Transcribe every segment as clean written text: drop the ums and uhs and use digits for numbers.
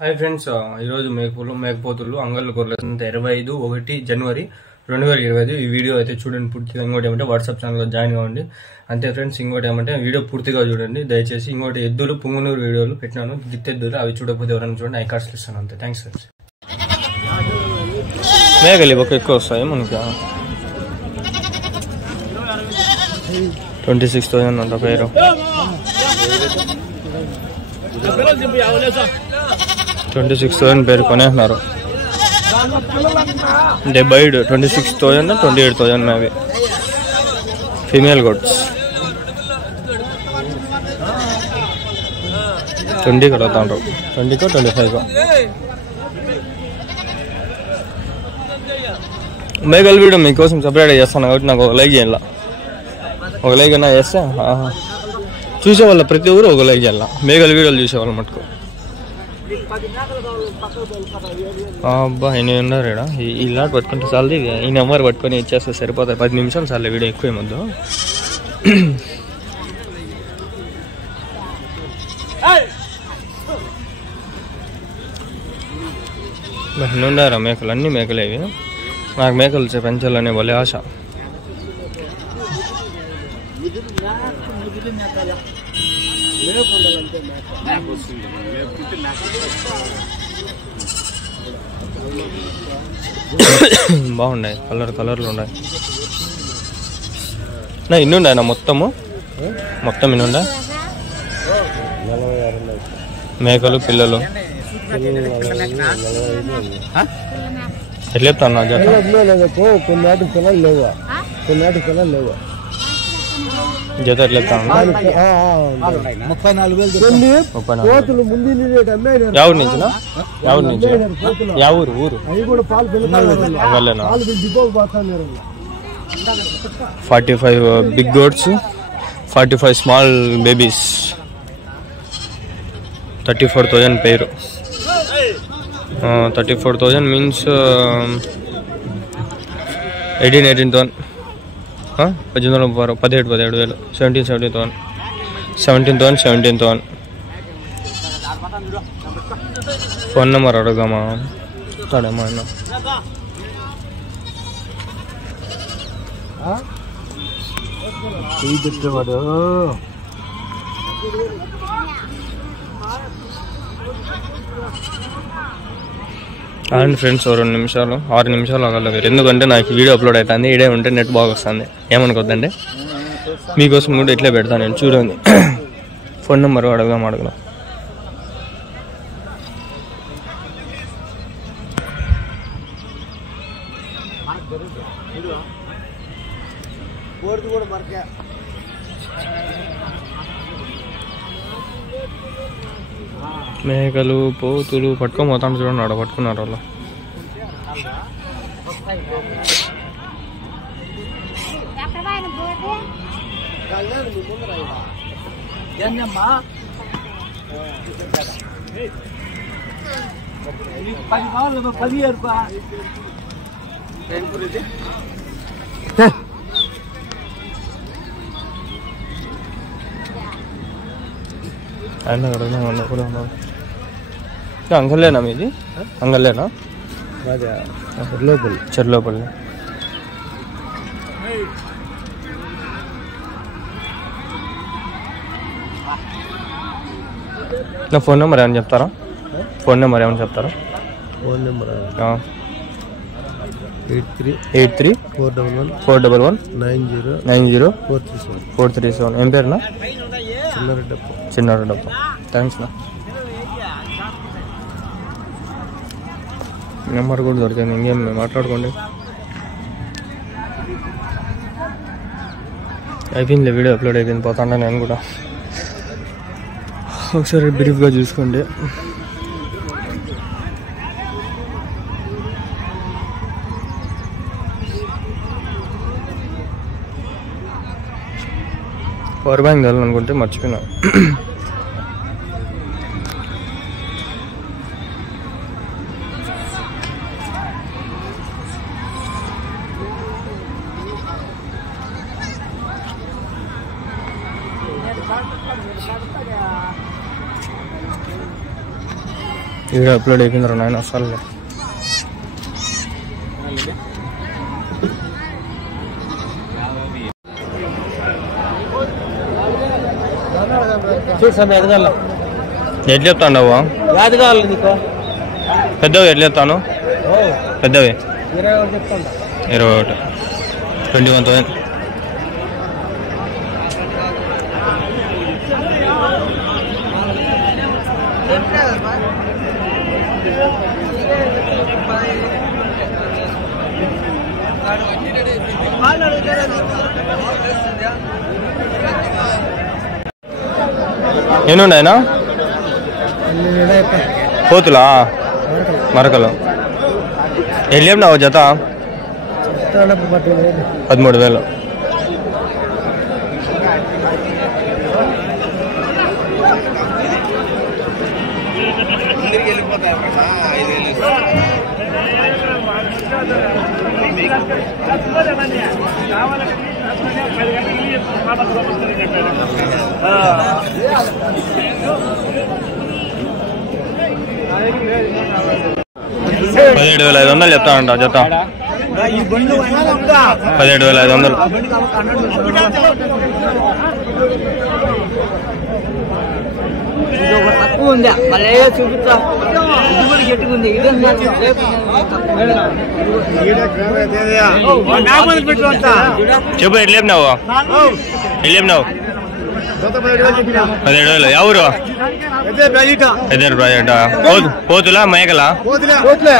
Hi friends, ఈరోజు మేకపోతులు అంగళ్ళు గొర్రెలు 25 జనవరి 2025 ఈ వీడియో అయితే చూడండి పూర్తిగా. ఇంకోటి ఏమంటే వాట్సాప్ ఛానల్లో జాయిన్ కావండి అంతే ఫ్రెండ్స్. ఇంకోటి ఏమంటే వీడియో పూర్తిగా చూడండి దయచేసి. ఇంకోటి ఎద్దులు పుంగునూరు వీడియోలు పెట్టినాను, గిత్తెద్దులు, అవి చూడకపోతే ఎవరైనా చూడండి, ఐ కార్డ్స్ ఇస్తాను అంతే. Thanks friends. మేకలి ఒక ఎక్కువ వస్తాయి మనకి 26,000 అంట పేరు. 26,000 పేరు కొనేస్తున్నారు. అంటే బైడ్ 26,000 28,000 మేబీ. ఫీమేల్ గోడ్స్ 20 కడుగుతాండ్రు, 20కో 25కో. మేకల వీడియో మీకోసం సపరేట్గా చేస్తాను కాబట్టి నాకు ఒక లైక్ చేయాల. ఒక లైక్ అయినా చేస్తే చూసేవాళ్ళ ప్రతి ఒక్కరు ఒక లైక్ చేయాల. మేకల వీడియోలు చూసేవాళ్ళు మటుకు. అబ్బా ఈయన ఉన్నారు ఇక్కడ. ఈ లాట్ పట్టుకుంటే చాలది, ఈ నెంబర్ పట్టుకొని ఇచ్చేస్తే సరిపోతాయి. 10 నిమిషాలు చాలే వీడియో, ఎక్కువ ఏమొద్దు. ఇన్ని ఉండారా మేకలు, అన్ని మేకలేవి. నాకు మేకలు పెంచాలనే భలే ఆశ. బాగున్నాయి, కలర్లు ఉన్నాయి. నా ఇన్ని ఉన్నాయి నా మొత్తం ఇన్ని ఉన్నాయి మేకలు పిల్లలు. ఎట్లా చెప్తాను నా జత? జత ఎట్లా చెప్తాను? 34,000. ఎవరి నుంచి? ఊరు 45 బిగ్ గోడ్స్, 45 స్మాల్ బేబీస్. 34,000 పేరు. 34,000 మీన్స్ 18,000. 17,000. 17,000. ఫోన్ నెంబర్ అడగమా? అడేమా అండ్ ఫ్రెండ్స్, 2 నిమిషాలు 6 నిమిషాలు అవ్వాలి. ఎందుకంటే నాకు వీడియో అప్లోడ్ అవుతుంది, ఇడే ఉంటే నెట్ బాగా వస్తుంది. ఏమనుకోద్దండి, మీకోసం కూడా ఇట్లే పెడతాను నేను. చూడండి ఫోన్ నెంబర్ అడగదాం. మేకలు పోతులు పట్టుకొని పోతాను చూడండి, ఆడ పట్టుకున్నారు వాళ్ళు. ఆయన కూడా అంగల్లేనా మీది? అంగల్లేనా? చెర్లోపల్లి. నా ఫోన్ నెంబర్ ఏమైనా చెప్తారా? Phone number 834190904337. ఏం పేరునా? చిన్నారెడ్డప్ప. థ్యాంక్స్ నా. నెంబర్ కూడా దొరికింది. ఇంకేం మాట్లాడుకోండి. అయిపోయింది వీడియో, అప్లోడ్ అయిపోయింది. పోతాండా నేను కూడా. ఒకసారి బ్రీఫ్గా చూసుకోండి. పవర్ బ్యాంక్ వెళ్ళాలనుకుంటే మర్చిపోయినా. వీడియో అప్లోడ్ అయిపోయింది నాయన అసలు ఎట్లా చెప్తాను పెద్దవి ఎట్లా చెప్తాను పెద్దవి 21 21,000 ఎన్ని ఉన్నాయనా పోతులా మరకలు ఎన్ని చెప్పినావు జత 13,000 17,500 చెప్తానంట జత 17,500 తక్కువ ఉందా మళ్ళీ చూపిస్తా ఇది కూడా గట్టిగుంది చెప్పు ఎట్లా చెప్పినావు 17,000 ఎవరు పోతులా మేకలా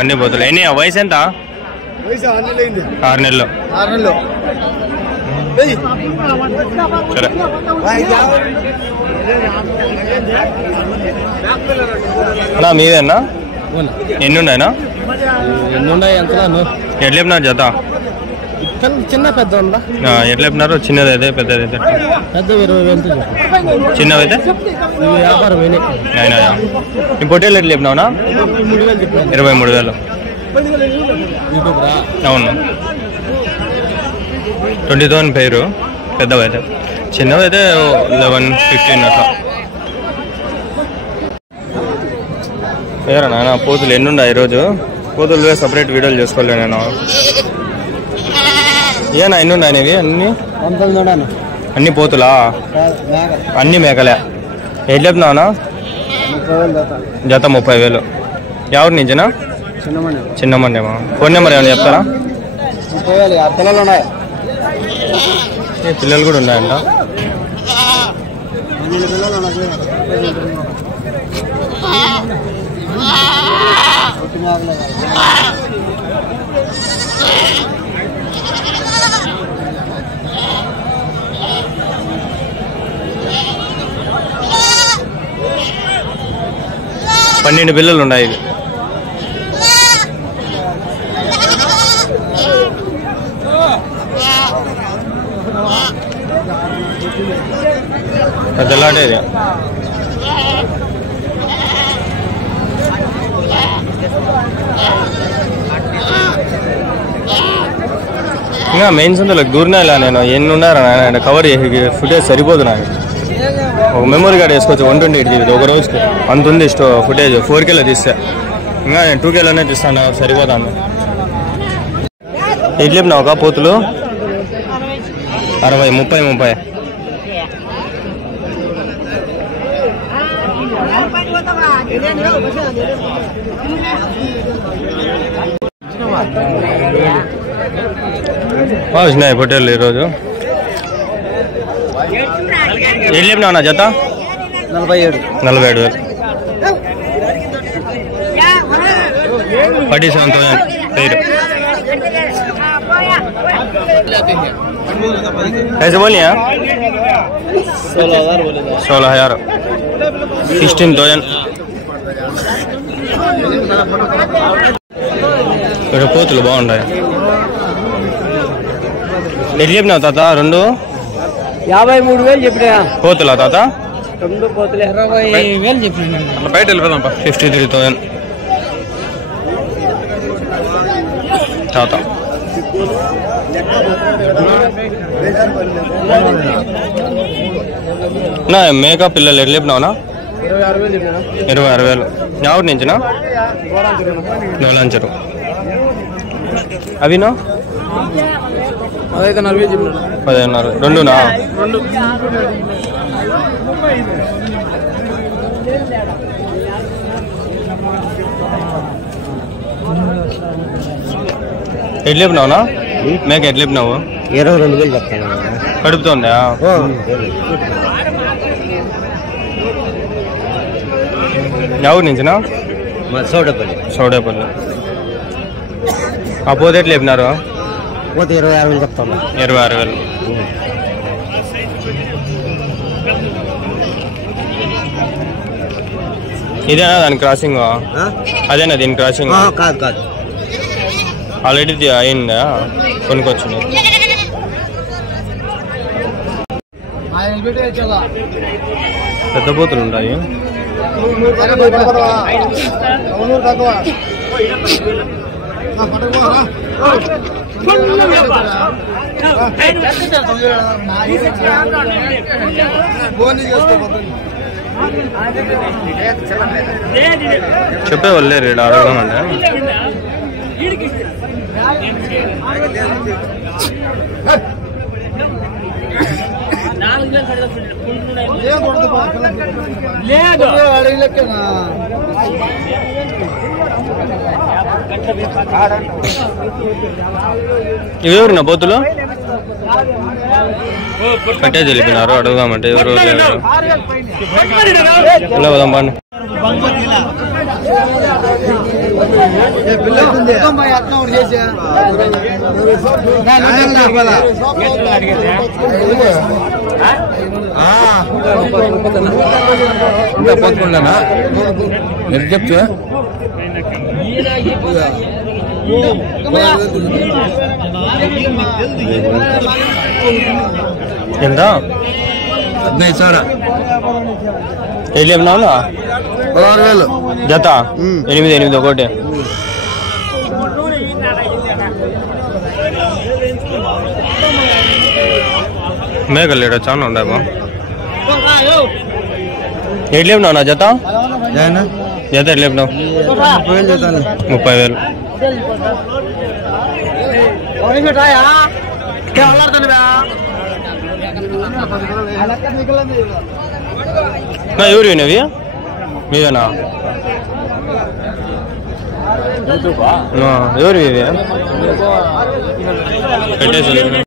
అన్ని పోతులా ఎన్ని వయసు ఎంత 6 నెలలు సరే అన్నా మీదేనా ఎన్ని ఉన్నాయనా ఎట్లా చెప్పినారు జత చిన్న పెద్ద ఉందా ఎట్లా చెప్పినారు చిన్నది అయితే పెద్దది అయితే పెద్ద 20,000 చిన్నవి అయితే వ్యాపారం అయినా ఈ పొట్టేలు ఎట్లా చెప్పినావునా 23,000 అవును 20,000 పేరు పెద్దవి అయితే చిన్నవి అయితే 11-15 అట్లా పేరా నాన్న పోతులు ఎన్ని ఉన్నాయి ఈరోజు పోతులు సపరేట్ వీడియోలు చేసుకోలే నేను ఏనా ఎన్ని ఉన్నాయి ఇవి అన్ని పోతులా అన్ని మేకలే ఎట్లా చెప్తున్నావునా జత 30,000 ఎవరి నుంచినా చిన్నమండేమా ఫోన్ నెంబర్ ఏమైనా చెప్తారా పిల్లలు కూడా ఉన్నాయంట పన్నెండు పిల్లలు ఉన్నాయి ఇవి పెద్దలాటే ఇది ఇంకా మెయిన్ సందులోకి దూరినా ఇలా నేను ఎన్ని ఉన్నారా కవర్ చేసి ఫుటేజ్ సరిపోదు నాకు ఒక మెమరీ కార్డ్ వేసుకోవచ్చు 128 ఒక రోజుకి అంత ఉంది ఫుటేజ్ 4Kలో తీస్తే ఇంకా నేను 2Kలోనే తీస్తాను సరిపోతాను ఎట్లా చెప్పినావు ఒక పోతులు 60 30 వచ్చినాయి పొట్టేళ్ళు ఈరోజు ఏం చెప్పినావు నా జత 47,000 47,000 పేరు कैसे बोलिए 16,000 16,000 ఇక్కడ పోతులు బాగుంటాయి ఎట్లా చెప్పినావు తాత 53,000 చెప్పినా పోతులా తాత 2 పోతులు 20,000 చెప్పినా బయట వెళ్ళిపోదాం 53,000 తాత నా మేకప్ పిల్లలు ఎట్లా చెప్పినావునా 26,000 ఎవరి నుంచినా నోలాంచరు అవినా 15,500 రెండునా ఎట్లా చెప్పినావునా మేక ఎట్లా చెప్పినావు 22,000 చెప్తాను కడుపుతుందా ఎవరి నుంచినా సౌడేపల్లి ఆ పోతే ఎట్లా చెప్పినారు పోతే 26,000 చెప్తాను 26,000 ఇదేనా దాని క్రాసింగ్ అదేనా దీని క్రాసింగ్ కాదు ఆల్రెడీ అయిందా కొనుక్కొచ్చింది పెద్ద పోతులు ఉంటాయి చెప్పేవాళ్ళే రేడు అడగమంటే ఇవెవరు బోతులు కట్టే తెలిపినారు అడుగుదామంటే ఎవరు పోదాం బాగా పోతున్నా మీరు చెప్తా ఎంత 15,000 ఏమన్నా 16,000 జత 8 ఒకటి మేకలు లేడా చాలా ఉండవా ఎట్లేపునావు నా జత జత ఎట్లేపునావు 30,000 ఎవరు వినవి మీవేనా ఎవరు ఇవి పెట్టేసి